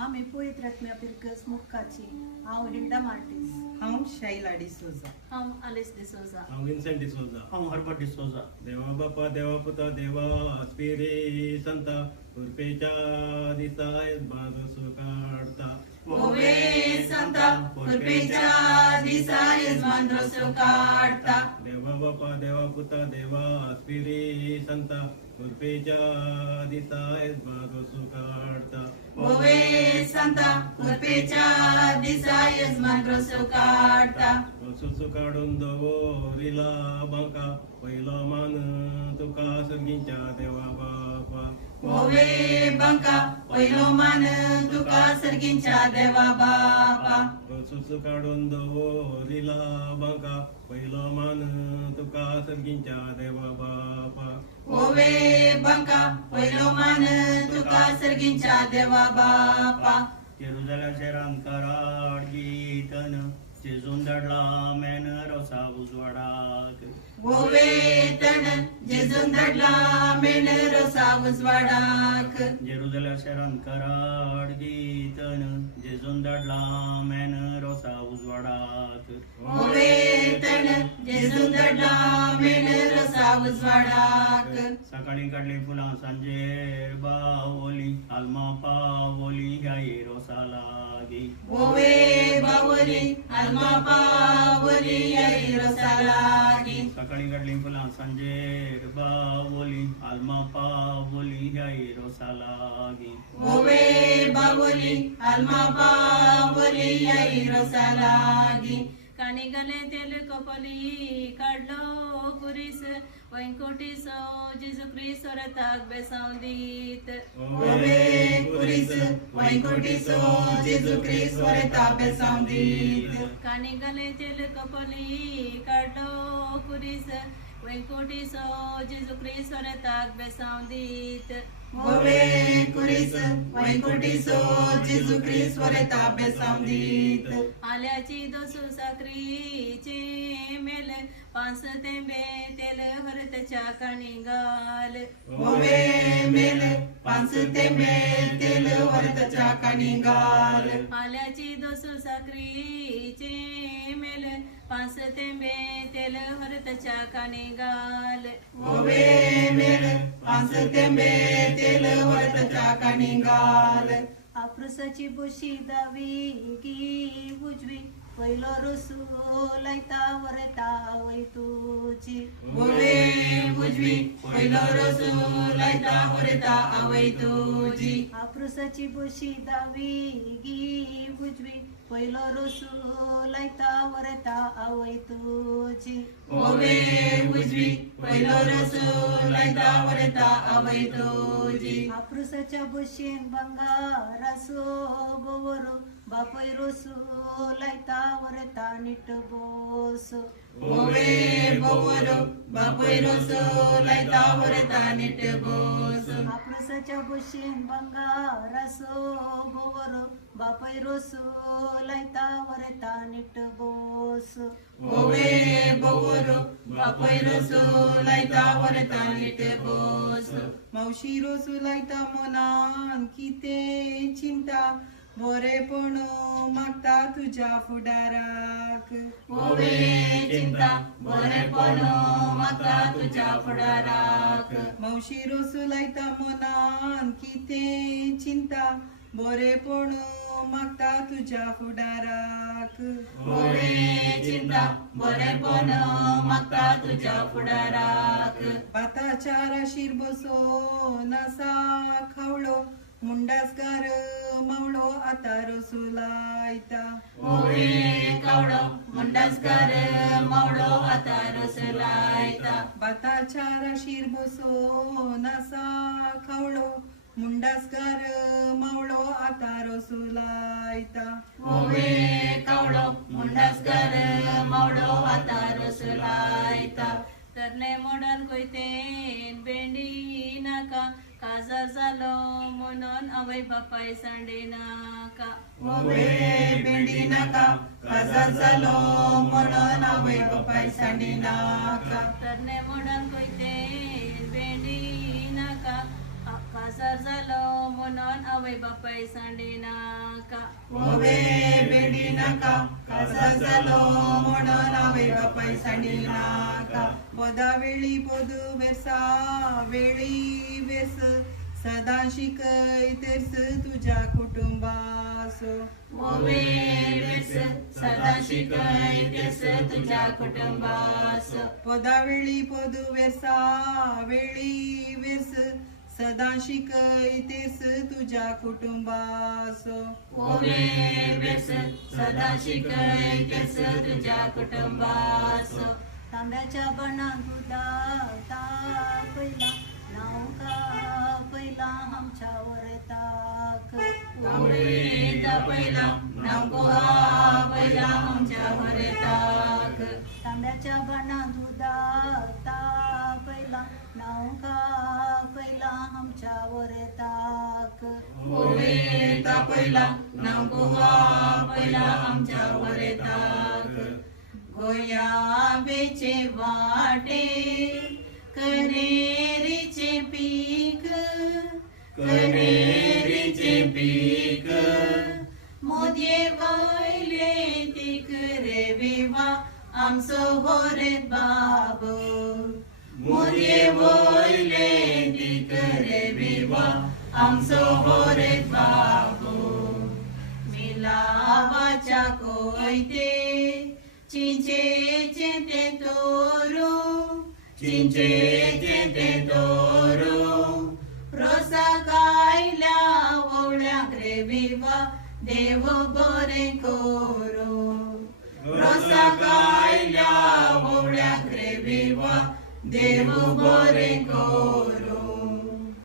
आम्ही पोईत रत्म्या पिरकस मुक्काची हांव Hilda Martin's हांव शैला डिसोजा हांव आलिस डिसोजा हांव विन्सेंट डिसोजा हांव हर्बर्ट डिसोजा देवा बापा देवा पुता देवा स्पिरे संता कृपेच्या दिसा माझो सुख काढता ओवे संता कृपेच्या दिसा यजमान रसो काढता देवा बापा देवा पुता देवा स्पिरे संता कृपेच्या दिसा माझो सुख काढता ओवे संता कृपेच्या दिसा यजमान रसो काढता सुसु काढून दवरिला बांका पहिला मान तुका सर्गींच्या देवा बापा ओवे बंका पहिलो मान तुका सर्गींच्या देवा बापा सुसु काढून दवरिला बांका पहिला मान तुका सर्गींच्या देवा बापा ओवे बंका पहिलो मान तुका सर्गींच्या देवा बापा येरुशलेम शहरांत कराड गीतन जेजून धाडला मेन रोसा उजवाडाक ओवे तण जेजून धाडला मेन रोसा उजवाडाक जेरुसलेम शहरांत कराड गीतन जेजून धाडला मेन रोसा उजवाडाक ओवे तण जेजून धाडला मेन रोसा उजवाडाक सकाळी काढली फुलां सांजेर बावली आल्मा पावली ह्या रोसा लागी ओवे बावली आल्मा पावली याई रोसा लागी सकाळी काढली फुलां सांजेर बावली आल्मा पावली ह्या रोसा लागी ओवे बावली आल्मा पावली याई रोसा लागी काणी गले तेल कपली काढलो कुरीस वैकुंठीसो जेजू ख्रिस्त रथाक बेसाव दीत ओवे कुरीस वैकुंठीसो जेजू ख्रिस्त रथाक बेसाव दीत काणी गले तेल कपली काढलो कुरीस वैकुंठीसो जेजू ख्रिस्त रथाक बेसाव दीत ओवे कुरीस वैकुंठीसो जेजू ख्रिस्त रथाक बेसाव दीत आल्याची दोसू साखरीचे मेल पांच तेंबे तेल हरतच्या काणी घाल ओवे मेल पांच तेंबे तेल वरतच्या काणी घाल आल्याची दोसू साखरीचे मेल पांच तेंबे तेल हरतच्या काणी घाल ओवे मेल पांच तेंबे तेल वरतच्या काणी घाल आप्रुसाची बुशी दावी की उजवी पहिलो रसू लायता वरता वै तुझी ओवे उजवी पहिलो रसू लायता वरता आवय तुझी आप्रुसाची बुशी दावी की उजवी पहिलो रसू लायता वरता आवय तुझी ओवे उजवी पहिलो रसू लायता वरता आवय तुझी आप्रुसाच्या बुशीन बंगारासो गोवरो बापय रसू लायता वरता नीट बोस ओवे बोवरो बापय रसू लायता वरता नीट बोस आप्रुसाच्या बुशीन बंगारासो गोवरो बापय रसू लायता वरता नीट बोस ओवे बोवरो बापय रसू लायता वरता नीट बोस मावशी रसू लायता मनान किते चिंता बरेपण मागता तुझ्या फुडाराक ओवे चिंता बरेपण मागता तुझ्या फुडाराक मावशी रसू लायता मनान किते चिंता बरेपण मागता तुझ्या फुडाराक ओवे चिंता बरेपण मागता तुझ्या फुडाराक भाताच्या राशीर बसोन आसा खावळो मुंडासकार मावळो आता रसू लायता ओवे कावडो मुंडासकार मावडो आता रस लायता भाताच्या राशीर बसोन आसा खावळो मुंडासकार मावळो आता रसू लायता ओवे कावडो मुंडासकार मावडो आता रस लायता तरणे मोडान कोयतेन भेंडी नाका काजार जालो म्हणून आवय बापाय सांडे नाका ओवे भेंडी नाका काजार जालो म्हणून आवय बापाय सांडे नाका तरणे मोडान कोयतेन भेंडी नाका काजार जालो म्हणून आवय वै बापाय सांडे नाका ओवे बेडी नका कसा झालो म्हणून आवय बापाय सांडी नाका पदा वेळी पोदू बेसा वेळी बेस सदा शिकय तेस तुझ्या कुटुंबास ओवे बेस सदा शिकाय तेस तुझ्या कुटुंबास पदा वेळी पोदू बेसा वेळी बेस सदा शिकय तेस तुझ्या कुटुंबास ओवे बेस सदा शिकाय तेस तुझ्या कुटुंबास तांब्याच्या बना दुधा पहिला नाव का पहिला आमच्यावर ताक ओवे पहिला नकोहा पहिला आमच्यावर टाक तांब्याच्या बना दुधा पहिला नाव का पहिला आमच्यावर ताक ओवे पहिला नकोहा पहिला आमच्यावर टाक गोयाबेचे वाटे कनेरीचे पीक कनेरीचे पीक मोदये वायले तिक रे विवा आमचो होरेत बाब मोदये वयले तिक रे विवा आमचो होरेत बाबू मिलावाच्या कोयते चिंचेचे ते तोरू चिंचेचे ते तोरू रोसा कायल्या ओवळ्या रे विवा देव बरे कोरो रोसा कायल्या ओवळ्या रे विवा देव बरे को